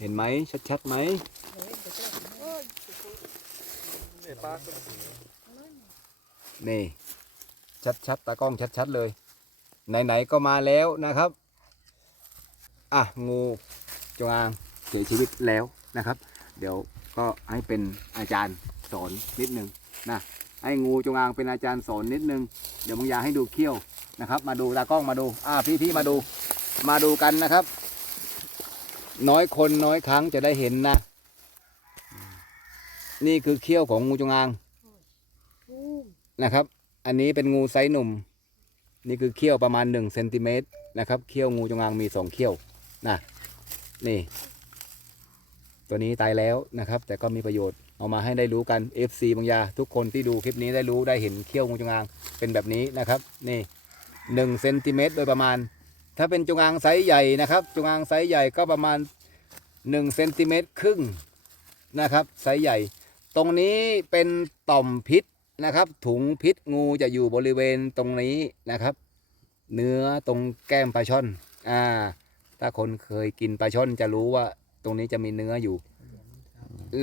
เห็นไหมชัดๆไหมนี่ยปลาก็นี่ชัดๆตากล้องชัดๆเลย ไหนๆก็มาแล้วนะครับ อะ งูจงอางเสียชีวิตแล้วนะครับ เดี๋ยวก็ให้เป็นอาจารย์สอนนิดนึงนะให้งูจงอางเป็นอาจารย์สอนนิดนึง เดี๋ยวมึงอยากให้ดูเขี้ยวนะครับ มาดูตากล้องมาดู อ่าพี่ๆมาดู มาดูกันนะครับ น้อยคนน้อยครั้งจะได้เห็นนะ นี่คือเขี้ยวของงูจงอางนะครับ อันนี้เป็นงูไซส์หนุ่ม นี่คือเขี้ยวประมาณ1เซนติเมตรนะครับ เขี้ยวงูจงอางมีสองเขี้ยวนะนี่ ตัวนี้ตายแล้วนะครับ แต่ก็มีประโยชน์เอามาให้ได้รู้กัน FC บางยา ทุกคนที่ดูคลิปนี้ได้รู้ได้เห็นเขี้ยวงูจงอางเป็นแบบนี้นะครับ นี่หนึ่งเซนติเมตรโดยประมาณ ถ้าเป็นจงอางไซส์ใหญ่นะครับ จงอางไซส์ใหญ่ก็ประมาณ1เซนติเมตรครึ่งนะครับไซส์ใหญ่ ตรงนี้เป็นต่อมพิษนะครับ ถุงพิษงูจะอยู่บริเวณตรงนี้นะครับ เนื้อตรงแก้มปลาช่อนอ่าถ้าคนเคยกินปลาช่อนจะรู้ว่าตรงนี้จะมีเนื้ออยู่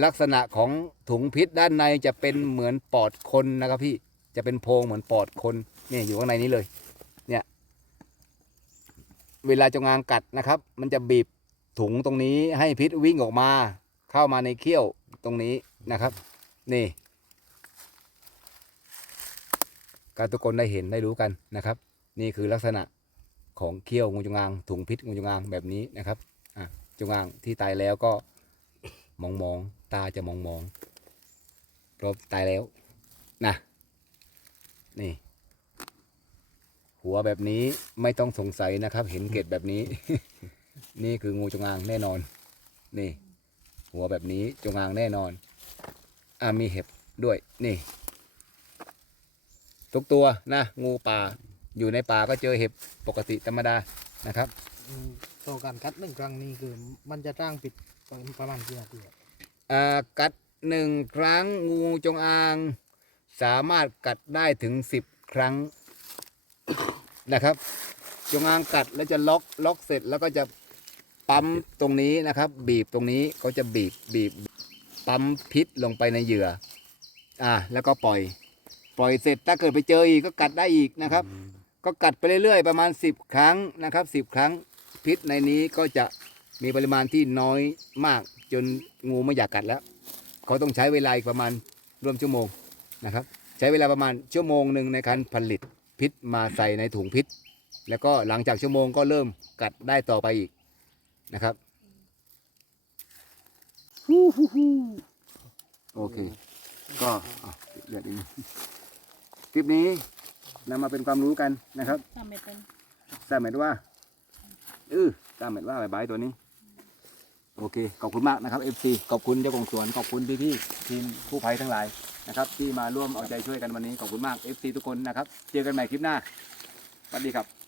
ลักษณะของถุงพิษด้านในจะเป็นเหมือนปอดคนนะครับพี่จะเป็นโพรงเหมือนปอดคนเนี่ยอยู่ข้างในนี้เลย เวลาจงอางกัดนะครับ มันจะบีบถุงตรงนี้ให้พิษวิ่งออกมา เข้ามาในเขี้ยวตรงนี้นะครับ นี่การทุกคนได้เห็นได้รู้กันนะครับ นี่คือลักษณะของเขี้ยวงูจงอาง ถุงพิษงูจงอางแบบนี้นะครับอะจงอางที่ตายแล้วก็มองมองๆตาจะมองมองราะตายแล้วนะนี่ หัวแบบนี้ไม่ต้องสงสัยนะครับ เห็นเกล็ดแบบนี้ นี่คืองูจงอางแน่นอน นี่ หัวแบบนี้จงอางแน่นอนอ่ามีเห็บด้วยนี่ ทุกตัวนะงูป่าอยู่ในป่าก็เจอเห็บปกติธรรมดานะครับอืมต่อการคัดหนึ่งครั้งนี้คือมันจะร่างปิดประมาณกี่นาทีอะอ่ากัดหนึ่งครั้งงูจงอาง สามารถกัดได้ถึงสิบครั้ง นะครับ จงอางกัดแล้วจะล็อกล็อกเสร็จแล้วก็จะปั๊มตรงนี้นะครับ บีบตรงนี้ก็จะบีบบีบปั๊มพิษลงไปในเหยื่อ อ่า แล้วก็ปล่อย ปล่อยเสร็จถ้าเกิดไปเจออีกก็กัดได้อีกนะครับ ก็กัดไปเรื่อยๆ ประมาณ 10 ครั้งนะครับ 10 ครั้งพิษในนี้ก็จะมีปริมาณที่น้อยมากจนงูไม่อยากกัดแล้วเขาต้องใช้เวลาอีกประมาณรวมชั่วโมงนะครับ ใช้เวลาประมาณชั่วโมงหนึ่งในการผลิต พิษมาใส่ในถุงพิษ แล้วก็หลังจากชั่วโมงก็เริ่มกัดได้ต่อไปอีกนะครับโอเค ก็อะเดือดอีกนิดคลิปนี้นำมาเป็นความรู้กันนะครับทำเป็นทราบไหมว่าเออทราบไหมว่าบายๆตัวนี้ โอเค ขอบคุณมากนะครับ FC ขอบคุณเจ้าของสวน ขอบคุณพี่ๆทีมผู้ภัยทั้งหลาย นะครับ ที่มาร่วมเอาใจช่วยกันวันนี้ขอบคุณมาก FC ทุกคนนะครับ เจอกันใหม่คลิปหน้าสวัสดีครับ